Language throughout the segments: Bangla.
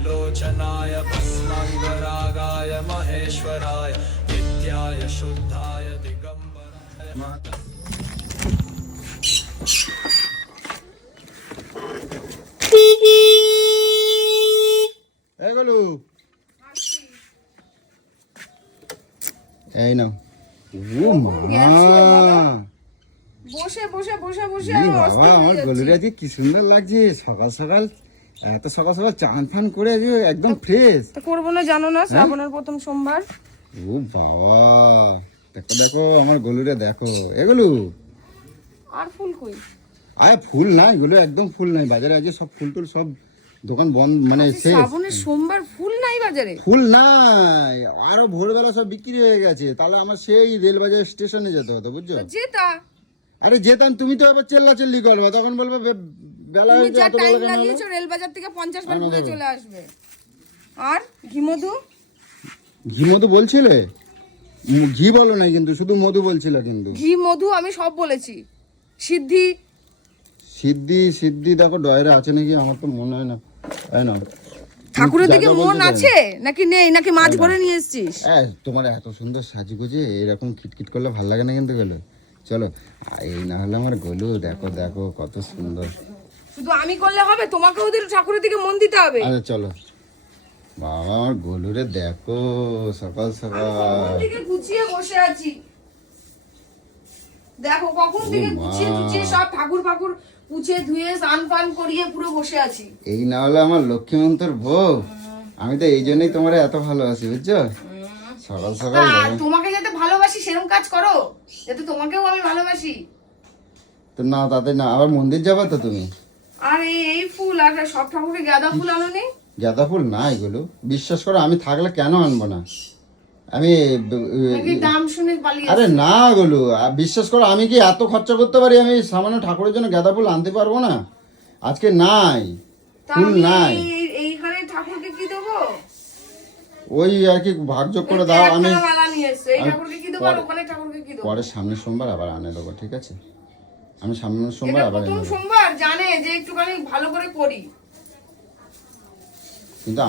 त्रिलोचनाय भस्माङ्गरागाय महेश्वराय नित्याय शुद्धाय दिगम्बराय माता এগুলো এই নাও ও মা বসে বসে বসে বসে এই বাবা আমার গলুরে আজকে কি সুন্দর লাগছে সকাল সকাল এত সকাল সকাল চান ফান করে আজকে একদম ফ্রেশ তো করবো না জানো না শ্রাবণের প্রথম সোমবার। ও বাবা দেখো দেখো আমার গলুরে দেখো এগুলো আর ফুল কই? আরে ফুল নাই এগুলো একদম ফুল নাই বাজারে আজকে সব ফুল টুল সব দোকান বন্ধ মানে শেষ শ্রাবণের সোমবার ফুল নাই বাজারে? ফুল নাই আরো ভোরবেলা সব বিক্রি হয়ে গেছে তাহলে আমার সেই রেলবাজার স্টেশনে যেতে হতো বুঝছো যেতা আরে যেতাম তুমি তো এবার চেল্লাচেল্লি করবে তখন বলবে বেলা তুমি হয়েছে যা এত টাইম বেলা কেন হলো? লাগিয়েছো রেলবাজার থেকে 50 বার ঘুরে চলে আসবে। আর ঘি মধু ঘি মধু বলছিলে ঘি বলো নাই কিন্তু শুধু মধু বলছিল কিন্তু ঘি মধু আমি সব বলেছি। সিদ্ধি সিদ্ধি সিদ্ধি দেখো ডয়রা আছে নাকি আমার তো মনে হয় না তাই না ঠাকুরের দিকে মন আছে নাকি নেই নাকি মাছ ভরে নিয়ে এসেছিস? তোমার এত সুন্দর সাজগুজে এরকম খিটখিট করলে ভালো লাগে না কিন্তু গেলো চলো এই না হলে আমার গলু দেখো দেখো কত সুন্দর শুধু আমি করলে হবে তোমাকেও তো ঠাকুরের দিকে মন দিতে হবে। আচ্ছা চলো বাবা আমার গলুরে দেখো সকাল সকাল দিকে গুছিয়ে বসে আছি দেখো কখন থেকে গুছিয়ে গুছিয়ে সব ঠাকুর ফাকুর পুছিয়ে ধুয়ে স্নান পান করিয়ে পুরো বসে আছি। এই না হলে আমার লক্ষ্মীমন্তর বউ আমি তো এই জন্যই তোমার এত ভালোবাসি বুঝছো সকাল সকাল তোমাকে যাতে ভালোবাসি সেরকম কাজ করো যাতে তোমাকেও আমি ভালোবাসি। তো না তাতে না আবার মন্দির যাবে তো তুমি আর এই ফুল আর সব ঠাকুরকে গাঁদা ফুল আনোনি? গাঁদা ফুল না এগুলো বিশ্বাস করো আমি থাকলে কেন আনবো না আমি নাকি দাম শুনে পালিয়ে আরে না এগুলো বিশ্বাস করো আমি কি এত খরচা করতে পারি আমি সামান্য ঠাকুরের জন্য গাঁদা ফুল আনতে পারবো না আজকে নাই ফুল নাই এইখানে ঠাকুরকে কি দেবো? ওই আর কি ভাগযোগ করে দাও আমি মালা নিয়ে এসেছি এই ঠাকুরকে কি দেবো আর ওখানে ঠাকুরকে কি দেবো? পরে সামনের সোমবার আবার আনে দেবো ঠিক আছে আমি সামনের সোমবার এটা আবার প্রথম এনে দেবো সোমবার জানে যে একটুখানি ভালো করে করি কিন্তু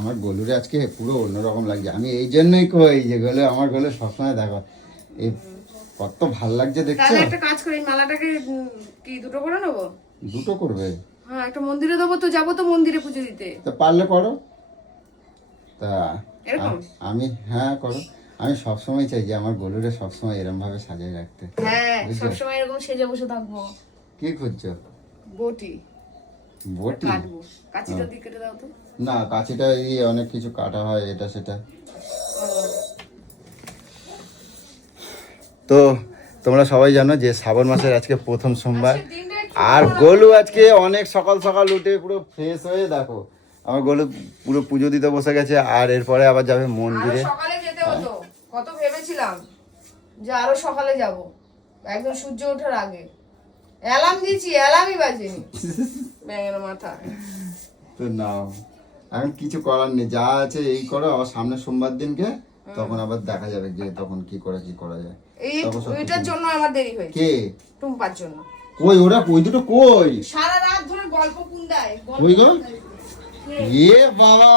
আমার গলুরে আজকে পুরো অন্যরকম লাগছে আমি এই জন্যই কই যে গলে আমার গলে সবসময় দেখো এই কত ভাল লাগছে দেখছো তাহলে একটা কাজ করি মালাটাকে কি দুটো করে নেবো? দুটো করবে হ্যাঁ একটা মন্দিরে দেবো তো যাবো তো মন্দিরে পুজো দিতে তো পারলে করো তা এরকম? আমি হ্যাঁ করো আমি সবসময় চাই যে আমার গলুরে সবসময় এরকম ভাবে সাজিয়ে রাখতে হ্যাঁ বুঝছো? সবসময় এরকম সেজে বসে থাকবো। কি খুঁজছো বটি বটি কাটবো কাঁচিটা দিয়ে কেটে দাও তো। না কাছিটা এই অনেক কিছু কাটা হয় এটা সেটা তো তোমরা সবাই জানো যে শ্রাবণ মাসের আজকে প্রথম সোমবার আর গোলু আজকে অনেক সকাল সকাল উঠে পুরো ফ্রেশ হয়ে দেখো আমার গোলু পুরো পুজো দিতে বসে গেছে আর এরপরে আবার যাবে মন্দিরে সকালে যেতে হতো কত ভেবেছিলাম যে আরো সকালে যাব একদম সূর্য ওঠার আগে অ্যালার্ম দিয়েছি অ্যালার্মই বাজেনি ব্যাঙের মাথা। তো না এখন কিছু করার নেই যা আছে এই করো আবার সামনে সোমবার দিনকে তখন আবার দেখা যাবে যে তখন কি করা যায় এটার জন্য আমার দেরি হয়েছে কে টুম্পার জন্য। কই ওরা কই দুটো কই সারা রাত ধরে গল্প কুন্দায় কই গো এ বাবা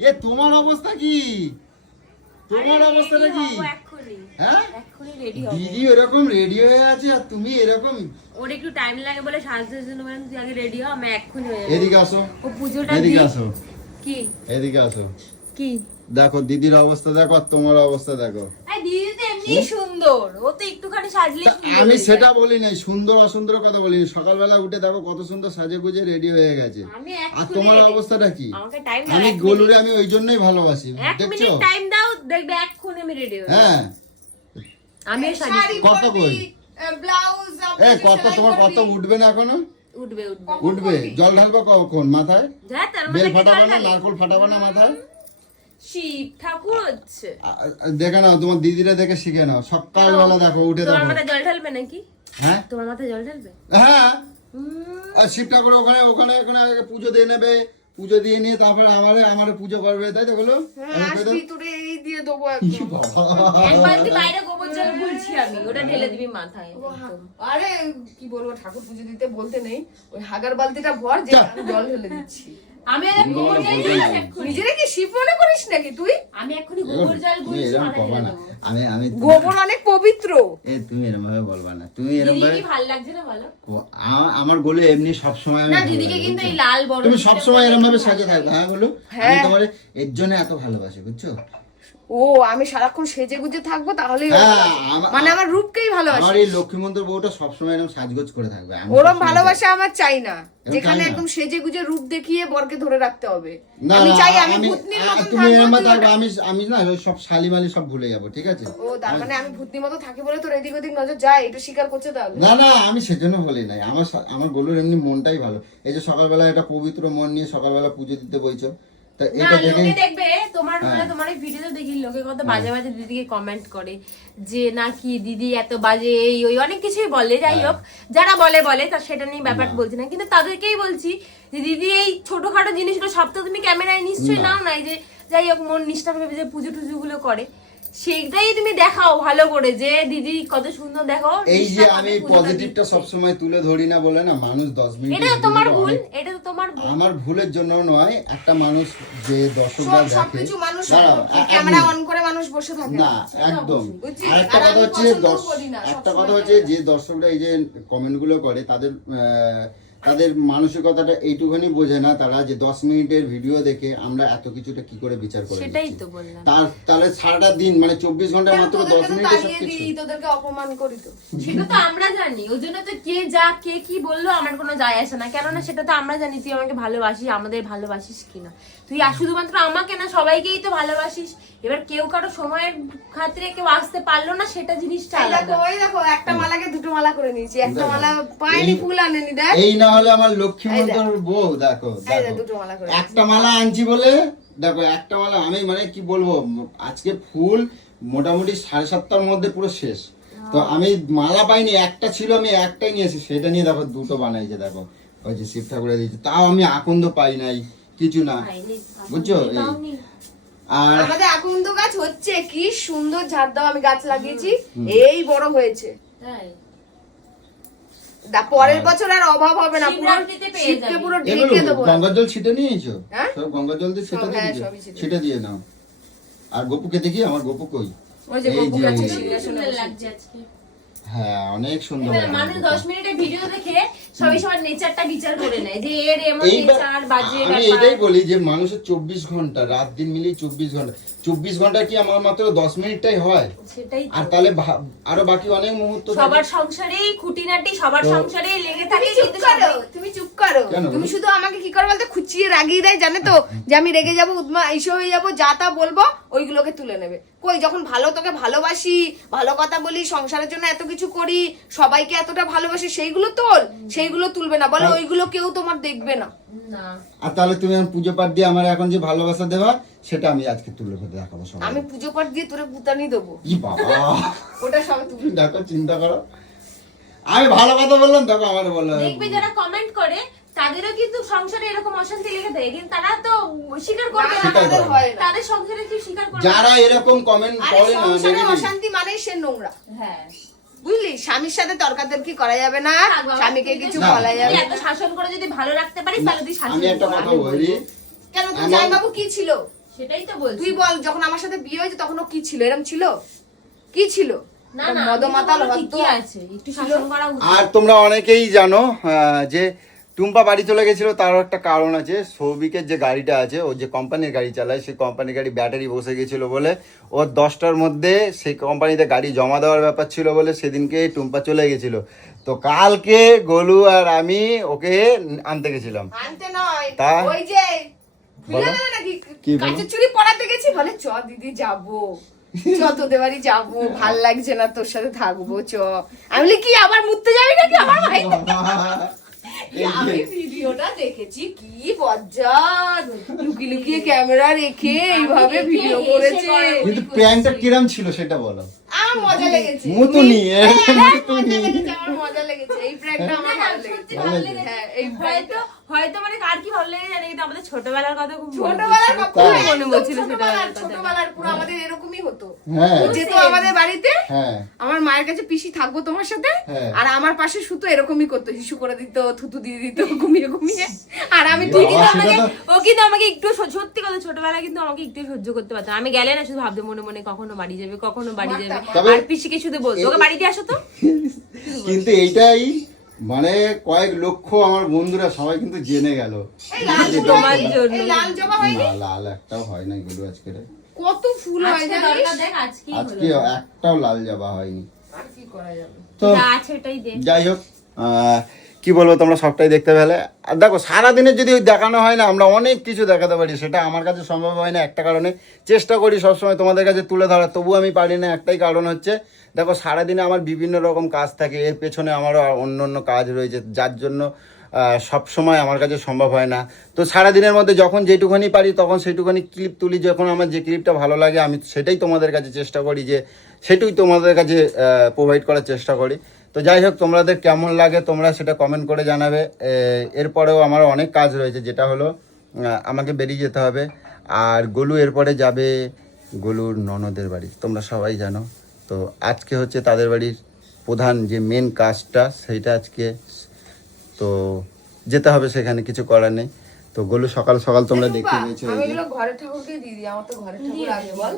এ তোমার অবস্থা কি তোমার অবস্থাটা কি হ্যাঁ দিদি এরকম রেডি হয়ে আছে আর তুমি এরকম ওর একটু টাইম লাগে বলে সাজতে জন্য বলেন তুই আগে রেডি হ আমি এক্ষুনি হয়ে এদিকে আসো ও পুজোটা এদিকে আসো কি এদিকে আসো কি দেখো দিদির অবস্থা দেখো আর তোমার অবস্থা দেখো আই দিদি তো এমনি সুন্দর ও তো একটুখানি সাজলে তা আমি সেটা বলি নাই সুন্দর অসুন্দর কথা বলি সকালবেলা উঠে দেখো কত সুন্দর সাজে গুজে রেডি হয়ে গেছে আমি আর তোমার অবস্থাটা কি আমাকে টাইম দাও আমি গোলুরে আমি ওই জন্যই ভালোবাসি এক দেখছো মিনিট টাইম দাও দেখবে এক্ষুনি আমি রেডি হয়ে হ্যাঁ আমি সাজি শাড়ি কত পরবি, কই? ব্লাউজ এ কত তোমার কত উঠবে না এখনো উঠবে উঠবে জল ঢালবো কখন মাথায় যা তার বেল মধ্যে ফাটাবো না নারকল ফাটাবো না মাথায় শিব ঠাকুর হচ্ছে দেখে নাও তোমার দিদিরা দেখে শিখে নাও সকালবেলা দেখো উঠে তোমার দেখো মাথায় জল ঢালবে নাকি হ্যাঁ তোমার মাথায় জল ঢালবে হ্যাঁ আর শিব ঠাকুর ওখানে ওখানে ওখানে আগে পুজো দিয়ে নেবে পুজো দিয়ে নিয়ে তারপরে আমারে পুজো করবে তাই তো বলো আসবি তোরে এই দিয়ে দেবো একদম। এক বালতি বাইরে গোবর জল গুলছি আমি ওটা ঢেলে দিবি মাথায় একদম। আরে কি বলবো ঠাকুর পুজো দিতে বলতে নেই ওই হাগার বালতিটা ভর যে আমি জল ঢেলে দিচ্ছি আমি আর গোবর জল গুলছি এক্ষুনি। নিজেরে কি শিব মনে করিস নাকি তুই? আমি এক্ষুনি গোবর জল তুমি গুলছি এরকম মাথায় করবা না। দেবো। আমি গোবর অনেক পবিত্র। তুমি এরকম ভাবে বলবা না, তুমি এরকম দিদি ভাবে কি ভালো লাগছে না বলো? আমার গোলু এমনি সবসময় আমি না ভালো দিদিকে লাগে, কিন্তু এই বুঝছো? লাল বড় তুমি সবসময় এরকম ভাবে সাজে থাকবে, হ্যাঁ গোলু? আমি হ্যাঁ। তোমার এর জন্য এত ভালোবাসি, বুঝছো? ও আমি সারাক্ষণ সেজে গুজে থাকবো তাহলেই হ্যাঁ, মানে আমার রূপকেই ভালোবাসি। আমার এই লক্ষ্মীমন্তর বউটা সবসময় এরকম সাজগোজ করে থাকবে। আমি ওরম সবসময় ভালোবাসা আমার চাই না, এরকম যেখানে চাই না? একদম সেজে গুজে রূপ দেখিয়ে বরকে ধরে রাখতে হবে। না, আমি না, চাই আমি ভূতনির মতো তুমি এরকম থাকবো। ভাবে থাকবে, আমি না ওই সব শালিমালি সব ভুলে যাবো, ঠিক আছে? ও তার মানে আমি ভূতনির মতো থাকি বলে তোর এদিক ওদিক নজর যায়, এটা স্বীকার করছে তাহলে? না না, আমি সেজন্য বলি নাই, আমার গোলুর এমনি মনটাই ভালো। এই যে সকালবেলা একটা পবিত্র মন নিয়ে সকালবেলা পুজো দিতে বইছো, তা না এটা দেখে লোকে দেখবে তোমার হ্যাঁ। মানে তোমার এই ভিডিওতে দেখি লোকে কত বাজে বাজে দিদিকে কমেন্ট করে যে নাকি দিদি এত বাজে এই ওই অনেক কিছুই বলে। যাই হোক যারা বলে বলে তা সেটা নিয়ে ব্যাপার বলছি না, কিন্তু তাদেরকেই বলছি যে দিদি এই ছোটখাটো জিনিসগুলো সব তো তুমি ক্যামেরায় নিশ্চয়ই নাও নাই, যে যাই হোক মন নিষ্ঠা ভেবে যে পুজো টুজো গুলো করে সেইটাই তুমি দেখাও ভালো করে যে দিদি কত সুন্দর দেখো। এই যে নিষ্ঠাভাবে আমি পুজোটা পজিটিভটা দিচ্ছে। সবসময় তুলে ধরি না বলে না, মানুষ 10 মিনিট এটা তো তোমার ভুল, এটা তো তোমার ভুল। আমার ভুলের জন্য নয়, একটা মানুষ যে দর্শকরা দেখে সবকিছু মানুষ দাঁড়াও, ক্যামেরা অন করে মানুষ বসে থাকে না একদম। বুঝছিস? আর একটা আর কথা আমি হচ্ছে পছন্দও করি না, একটা সবসময় কথা হচ্ছে যে দর্শকরা এই যে কমেন্ট গুলো করে তাদের মানসিকতাটা এইটুখানি বোঝে না তারা, যে 10 মিনিটের ভিডিও দেখে আমরা এত কিছুটা কি করে বিচার করে সেটাই দিচ্ছি। তো বললাম। তাহলে সারাটা দিন মানে 24 ঘন্টা কেন মাত্র 10 তোদেরকে তো মিনিটে তাড়িয়ে সবকিছু। দিই, তোদেরকে অপমান করি তো। সেটা তো আমরা জানি, ওই জন্য তো কে কি বললো আমার কোনো যায় আসে না, কেননা সেটা তো আমরা জানি তুই আমাকে ভালোবাসিস, আমাদের ভালোবাসিস কিনা। তুই আর শুধুমাত্র আমাকে না সবাইকেই তো ভালোবাসিস। এবার কেউ কারো সময়ের খাতিরে কেউ আসতে পারলো না, সেটা জিনিসটা এই দেখো, আলাদা। ওই দেখো একটা মালাকে দুটো মালা করে নিয়েছি, একটা মালা পায়নি, ফুল আনেনি, দেখ এই না হলে আমার লক্ষ্মীমন্তর বউ, দেখো এই দেখো দুটো মালা করে একটা মালা আনছি বলে, দেখো একটা মালা আমি মানে কি বলবো, আজকে ফুল মোটামুটি 7:30টার মধ্যে পুরো শেষ। তো আমি মালা পাইনি, একটা ছিল, আমি একটাই নিয়েছি, সেটা নিয়ে দেখো দুটো বানাইছে, দেখো ওই যে শিব ঠাকুরে দিয়েছে, তাও আমি আকন্দ পাই নাই কিছু না, বুঝছো? আর আমাদের আকন্দ গাছ হচ্ছে, কি সুন্দর ঝাড় দাও আমি গাছ লাগিয়েছি, এই বড় হয়েছে। তাই? পরের বছর আর অভাব হবে না, পুরো শিবরাত্রিতে পেয়ে শীতকে যাবি। পুরো এগুলো ঢেকে দেবো। গঙ্গার জল ছিটে নিয়েছো? হ্যাঁ? সব গঙ্গার জল দিয়ে ছিটে সব, হ্যাঁ, দিয়েছো? সবই ছিটে ছিটে দিয়ে নাও। আর গপুকে দেখি, আমার গপু কই? ওই যে এই গপু যে, গাছে এই যে। শিলা শোনা সুন্দর বসে। লাগছে আজকে। হ্যাঁ অনেক সুন্দর এবার লাগে মানুষ গপু। 10 মিনিটের ভিডিও দেখে সবাই সবার নেচারটা বিচার করে নেয় যে এর এমন এইবার নেচার বাজে আমি ব্যাপার। এটাই বলি যে মানুষের 24 ঘন্টা, রাত দিন মিলিয়ে 24 ঘন্টা, 24 ঘন্টা কি আমার মাত্র 10 মিনিটটাই হয়? সেটাই তো। আর তাহলে আরো বাকি অনেক মুহূর্ত থাকে। সবার সংসারেই খুঁটিনাটি সবার তো- সংসারেই লেগে থাকে, তুমি চুপ কিন্তু করো, সবাই- তুমি চুপ করো। কেন? তুমি শুধু আমাকে কি করে বলতে খুঁচিয়ে রাগিয়ে দেয়, জানে তো যে আমি রেগে যাবো, উদ্মা ইসে হয়ে যাবো, যা তা বলবো ওইগুলোকে তুলে নেবে। কই যখন ভালো তোকে ভালোবাসি, ভালো কথা বলি, সংসারের জন্য এত কিছু করি, সবাইকে এতটা ভালোবাসি, সেইগুলো তোল, সেইগুলো তুলবে না, বলে ওইগুলো কেউ তোমার দেখবে না। না আর তাহলে তুমি এখন পুজো পাঠ দিয়ে আমার এখন যে ভালোবাসা দেবা সেটা আমি আজকে তুলে ধরে দেখাবো সবাই। আমি পুজো পাঠ দিয়ে তোরে পুতানি দেবো, ই বাবা, ওটা সব তুমি দেখো চিন্তা করো, আমি ভালো কথা বললাম, দেখো আমার বললো দেখবে যারা কমেন্ট করে তাদেরও কিন্তু সংসারে এরকম অশান্তি লেগে থাকে, কিন্তু তারা তো স্বীকার করবে না। স্বীকার আমাদের করে। হয় না। তাদের সংসারে কি স্বীকার করবে যারা এরকম কমেন্ট আরে করে না সংসারে negative, অশান্তি মানে সে নোংরা, হ্যাঁ বুঝলি? স্বামীর সাথে তর্কাতর্কি করা যাবে না, থাক বাবা, স্বামীকে তুই কিছু তো- বলা তুই যাবে এত শাসন করে যদি ভালো রাখতে পারিস তাহলে তুই শাসন আমি একটা কর, কথা আমি বলি, বলবো। কেন তুই আমার- জামাইবাবু কি ছিল? সেটাই তো বলছি। তুই বল, যখন আমার সাথে বিয়ে হয়েছে তখন ও কি ছিল? এরকম ছিল? কি ছিল? না না মদমাতাল আমি তো বলবো হতো। ঠিকই আছে, একটু শাসন করা উচিত। আর তোমরা অনেকেই জানো যে টুম্পা বাড়ি চলে গেছিল, তারও একটা কারণ আছে। সৌভিকের যে গাড়িটা আছে, ও যে কোম্পানির গাড়ি চালায়, সেই কোম্পানির গাড়ি ব্যাটারি বসে গেছিল বলে ওর 10টার মধ্যে সেই কোম্পানিতে গাড়ি জমা দেওয়ার ব্যাপার ছিল বলে সেদিনকে টুম্পা চলে গেছিল। তো কালকে গোলু আর আমি ওকে আনতে গেছিলাম। আনতে নয়, তা? ওই যে বলো। বুঝলে নাকি কি বলো? কাঁচের চুড়ি পরাতে গেছি, বলে চ দিদি যাবো, চ তোদের বাড়ি যাবো, ভাল লাগছে না তোর সাথে থাকবো, চ। আমি বলি কি আবার মুততে যাবি নাকি আমার ভাই? আমি ভিডিওটা দেখেছি, কি বজ্জাত, লুকিয়ে লুকিয়ে ক্যামেরা রেখে এইভাবে দেখে ভিডিও হেসে করেছে। গড়াগড়ি কিন্তু প্র্যাঙ্কটা কিরম ছিল সেটা বলো। আমার মজা লেগেছে, মুতুনি, হ্যাঁ, মুতুনি। মজা লেগেছে, আমার মজা লেগেছে, এই প্র্যাঙ্কটা আমার না, ভালো লেগেছে। সত্যি ভালো লেগেছে। হ্যাঁ, এই হয়তো মানে কার কি ভালো লেগে জানি, কিন্তু আমাদের ছোটবেলার কথা খুব মনে ছোটবেলার পড়ছে। পুরো তাই? মনে পড়ছিল ছোটবেলার ছোটবেলার কথা। ছোটবেলার পুরো আমাদের এরকমই হতো। হ্যাঁ যেত আমাদের বাড়িতে, হ্যাঁ আমার মায়ের কাছে পিসি থাকবো তোমার সাথে, হ্যাঁ। আর আমার পাশে শুতো, এরকমই করতো, হিসু করে দিত, থুতু দিয়ে দিত ঘুমিয়ে ঘুমিয়ে, আর আমি বাবা, ঠিকই সেটা আমাকে তো- ওকে কিন্তু আমাকে একটু সত্যি কথা ছোটবেলায় কিন্তু আমাকে একটু সহ্য করতে পারতাম আমি গেলে না শুধু ভাবতে মনে মনে কখনো বাড়ি যাবে কখনো বাড়ি যাবে আর পিসিকে শুধু বলতো ওকে বাড়িতে আসো তো কিন্তু এইটাই মানে কয়েক লক্ষ আমার বন্ধুরা সবাই কিন্তু জেনে গেল তোমার জন্য না লাল একটাও হয় না গেল আজকে কত ফুল হয় জানিস দেখ আজকে আজকে একটাও লাল জবা হয়নি আর কি করা যাবে তো আছে এটাই দেখ যাই হোক কি বলবো তোমরা সবটাই দেখতে পেলে আর দেখো সারাদিনে যদি দেখানো হয় না আমরা অনেক কিছু দেখাতে পারি সেটা আমার কাছে সম্ভব হয় না একটা কারণে চেষ্টা করি সবসময় তোমাদের কাছে তুলে ধরা তবু আমি পারি না একটাই কারণ হচ্ছে দেখো সারাদিনে আমার বিভিন্ন রকম কাজ থাকে এর পেছনে আমারও অন্য অন্য কাজ রয়েছে যার জন্য সব সময় আমার কাছে সম্ভব হয় না তো সারাদিনের মধ্যে যখন যেটুখানি পারি তখন সেইটুখানি ক্লিপ তুলি যখন আমার যে ক্লিপটা ভালো লাগে আমি সেটাই তোমাদের কাছে চেষ্টা করি যে সেটাই তোমাদের কাছে প্রোভাইড করার চেষ্টা করি তো যাই হোক তোমাদের কেমন লাগে তোমরা সেটা কমেন্ট করে জানাবে এরপরেও আমার অনেক কাজ রয়েছে যেটা হলো আমাকে বেরিয়ে যেতে হবে আর গোলু এরপরে যাবে গোলুর ননদের বাড়ি তোমরা সবাই জানো তো আজকে হচ্ছে তাদের বাড়ির প্রধান যে মেন কাজটা সেইটা আজকে তো যেতে হবে সেখানে কিছু করার নেই তো গোলু সকাল সকাল তোমরা দেখতে পেয়েছো আমি এগুলো ঘরে ঠাকুরকে দিয়ে দিই আমার তো ঘরে ঠাকুর আগে বল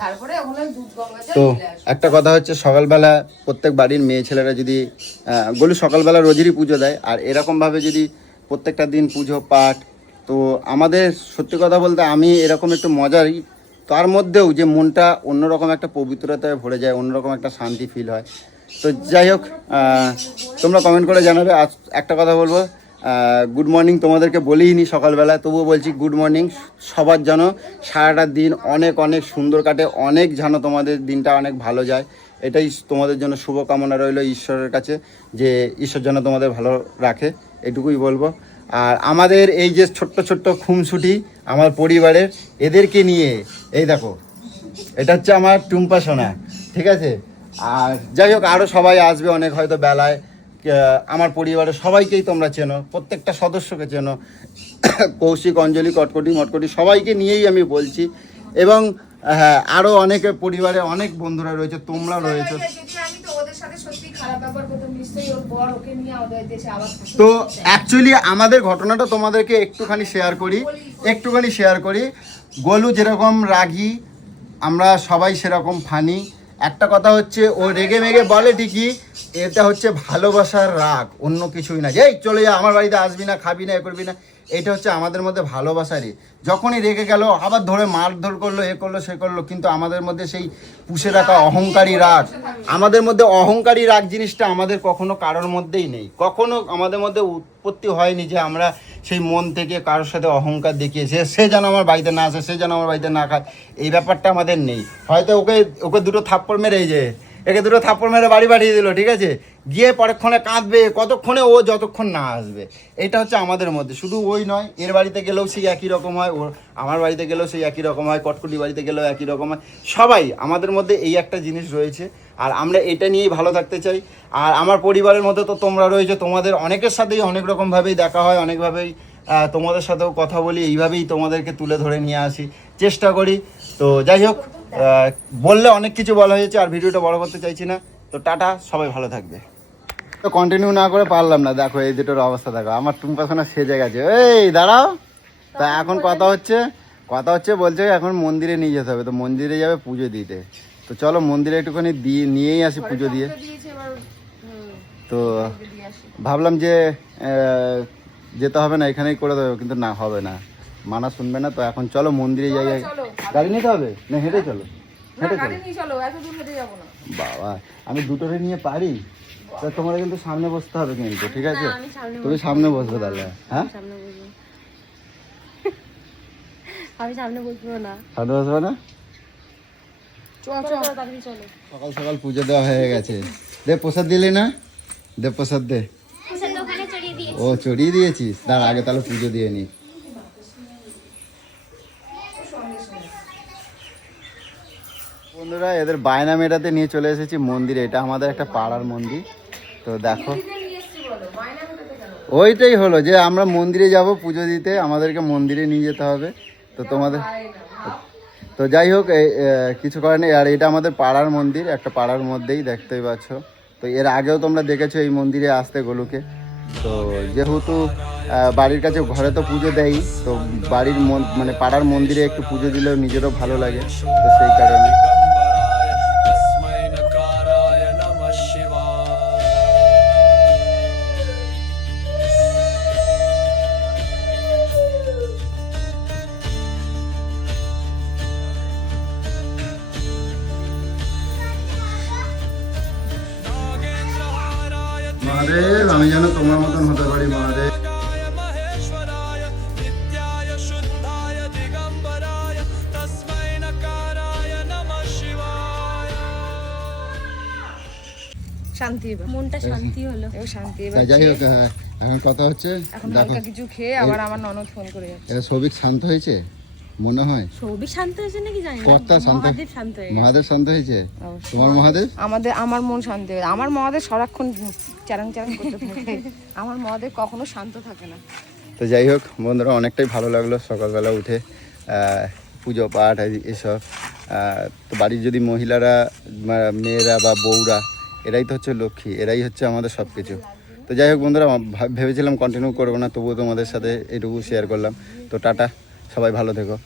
তারপরে ওখানে দুধ গঙ্গা জল তো চলে আসে একটা কথা হচ্ছে সকালবেলা প্রত্যেক বাড়ির মেয়ে ছেলেরা যদি গোলু সকালবেলা রোজেরই পুজো দেয় আর এরকমভাবে যদি প্রত্যেকটা দিন পুজো পাঠ তো আমাদের সত্যি কথা বলতে আমি এরকম একটু মজারই তার মধ্যেও যে মনটা অন্যরকম একটা পবিত্রতায় ভরে যায় অন্যরকম একটা শান্তি ফিল হয় তো যাই হোক তোমরা কমেন্ট করে জানাবে আজ একটা কথা বলবো গুড মর্নিং তোমাদেরকে বলিনি সকালবেলা তবুও বলছি গুড মর্নিং সবার যেন সারাটা দিন অনেক অনেক সুন্দর কাটে অনেক যেন তোমাদের দিনটা অনেক ভালো যায় এটাই তোমাদের জন্য শুভকামনা রইল ঈশ্বরের কাছে যে ঈশ্বর যেন তোমাদের ভালো রাখে এটুকুই বলবো আর আমাদের এই যে ছোট্ট ছোট্ট খুমছুটি আমার পরিবারের এদেরকে নিয়ে এই দেখো এটা হচ্ছে আমার টুম্পা সোনা ঠিক আছে আর যাই হোক আরও সবাই আসবে অনেক হয়তো বেলায় আমার পরিবারের সবাইকেই তোমরা চেনো প্রত্যেকটা সদস্যকে চেনো কৌশিক অঞ্জলি কটকটি মটকটি সবাইকে নিয়েই আমি বলছি এবং হ্যাঁ আরও অনেকে পরিবারে অনেক বন্ধুরা রয়েছে তোমরা রয়েছে আমি তো ওদের সাথে সত্যি খারাপ ব্যাপার করতাম নিশ্চয়ই ওর বর ওকে নিয়ে ওদের দেশে আবার তো অ্যাকচুয়ালি আমাদের ঘটনাটা তোমাদেরকে একটুখানি শেয়ার করি গোলু যেরকম রাগী আমরা সবাই সেরকম ফানি একটা কথা হচ্ছে ও রেগে মেগে বলে ঠিকই এটা হচ্ছে ভালোবাসার রাগ অন্য কিছুই না যে এই চলে যা আমার বাড়িতে আসবি না খাবি না এ করবি না এটা হচ্ছে আমাদের মধ্যে ভালোবাসারই যখনই রেগে গেল আবার ধরে মারধর করলো এ করলো সে করলো কিন্তু আমাদের মধ্যে সেই পুষে রাখা অহংকারী রাগ আমাদের মধ্যে অহংকারী রাগ জিনিসটা আমাদের কখনো কারোর মধ্যেই নেই কখনো আমাদের মধ্যে উৎপত্তি হয়নি যে আমরা সেই মন থেকে কারোর সাথে অহংকার দেখিয়ে সে যেন আমার বাড়িতে না আসে সে যেন আমার বাড়িতে না খায় এই ব্যাপারটা আমাদের নেই হয়তো ওকে দুটো থাপ্পড় মেরে এই যে একে দুটো থাপ্পড় মেরে বাড়ি পাঠিয়ে দিল ঠিক আছে গিয়ে পরেক্ষণে কাঁদবে কতক্ষণে ও যতক্ষণ না আসবে এটা হচ্ছে আমাদের মধ্যে শুধু ওই নয় এর বাড়িতে গেলেও সেই একই রকম হয় ওর আমার বাড়িতে গেলেও সেই একই রকম হয় কটকটি বাড়িতে গেলেও একই রকম হয় সবাই আমাদের মধ্যে এই একটা জিনিস রয়েছে আর আমরা এটা নিয়েই ভালো থাকতে চাই আর আমার পরিবারের মধ্যে তো তোমরা রয়েছে তোমাদের অনেকের সাথেই অনেক রকমভাবেই দেখা হয় অনেকভাবেই তোমাদের সাথেও কথা বলি এইভাবেই তোমাদেরকে তুলে ধরে নিয়ে আসি চেষ্টা করি তো যাই হোক বললে অনেক কিছু বলা হয়েছে আর ভিডিওটা বড় করতে চাইছি না তো টাটা সবাই ভালো থাকবে তো কন্টিনিউ না করে পারলাম না দেখো এই দুটোর অবস্থা দেখো আমার টুম্পা সোনা সেজে গেছে এই দাঁড়াও তা এখন কথা হচ্ছে বলছে এখন মন্দিরে নিয়ে যেতে হবে তো মন্দিরে যাবে পুজো দিতে তো চলো মন্দিরে একটুখানি দিয়ে নিয়েই আসি পুজো দিয়ে তো ভাবলাম যে যেতে হবে না এখানেই করে দেবে কিন্তু না হবে না মানা শুনবে না তো এখন চলো মন্দিরে যাই গাড়ি নিতে হবে না হেঁটে চলো বাবা আমি দুটোরে নিয়ে পারি তা তোমার কিন্তু সামনে বসতে হবে কিন্তু ঠিক আছে তুমি সামনে বসবে তাহলে হ্যাঁ আমি সামনে বসবো না সামনে বসবে না সকাল সকাল পুজো দেওয়া হয়ে গেছে দে প্রসাদ দিলি না দে প্রসাদ দে ও চড়িয়ে দিয়েছিস দাঁড়া আগে তাহলে পুজো দিয়ে নি বন্ধুরা এদের বায়না মেটাতে নিয়ে চলে এসেছি মন্দিরে এটা আমাদের একটা পাড়ার মন্দির তো দেখো ওইটাই হলো যে আমরা মন্দিরে যাব পুজো দিতে আমাদেরকে মন্দিরে নিয়ে যেতে হবে তো তোমাদের তো যাই হোক কিছু করে নেই আর এটা আমাদের পাড়ার মন্দির একটা পাড়ার মধ্যেই দেখতেই পাচ্ছ তো এর আগেও তোমরা দেখেছো এই মন্দিরে আসতে গোলুকে তো যেহেতু বাড়ির কাছে ঘরে তো পুজো দেয়, তো বাড়ির মানে পাড়ার মন্দিরে একটু পুজো দিলেও নিজেরও ভালো লাগে, তো সেই কারণে। तस्मै नकाराय नमः शिवाय মহাদেব, আমি যেন তোমার মতন হতে পারি মহাদেব। गाय महेश्वराय नित्याय शुद्धाय दिगंबराय तस्मै नकाराय नमः शिवाय শান্তি এবার মনটা শান্তি হলো। এবার শান্তি এবার তাই যাই হোক, এখন কথা হচ্ছে, এখন দেখো হালকা কিছু খেয়ে আবার আমার ননদ ফোন করে যাচ্ছে। এরা সৌভিক শান্ত হয়েছে মনে হয়। সৌভিক শান্ত হয়েছে নাকি জানি না, কর্তা শান্ত, মহাদেব শান্ত হয়ে গেছে। মহাদেব শান্ত হয়েছে। অবশ্যই। তোমার মহাদেব? আমার মন শান্তি হয়ে আমার মহাদেব সারাক্ষণ চ্যারাং চ্যারাং করতে থাকে। আমার মহাদেব কখনো শান্ত থাকে না। তো যাই হোক বন্ধুরা, অনেকটাই ভালো লাগলো সকালবেলা উঠে পুজো পাঠ এসব। তো বাড়ির যদি মহিলারা, মেয়েরা বা বউরা, এরাই তো হচ্ছে লক্ষ্মী, এরাই হচ্ছে আমাদের সব কিছু। তো যাই হোক বন্ধুরা, ভেবেছিলাম কন্টিনিউ করবো না, তবুও তোমাদের সাথে এটুকু শেয়ার করলাম। তো টাটা, সবাই ভালো থেকো।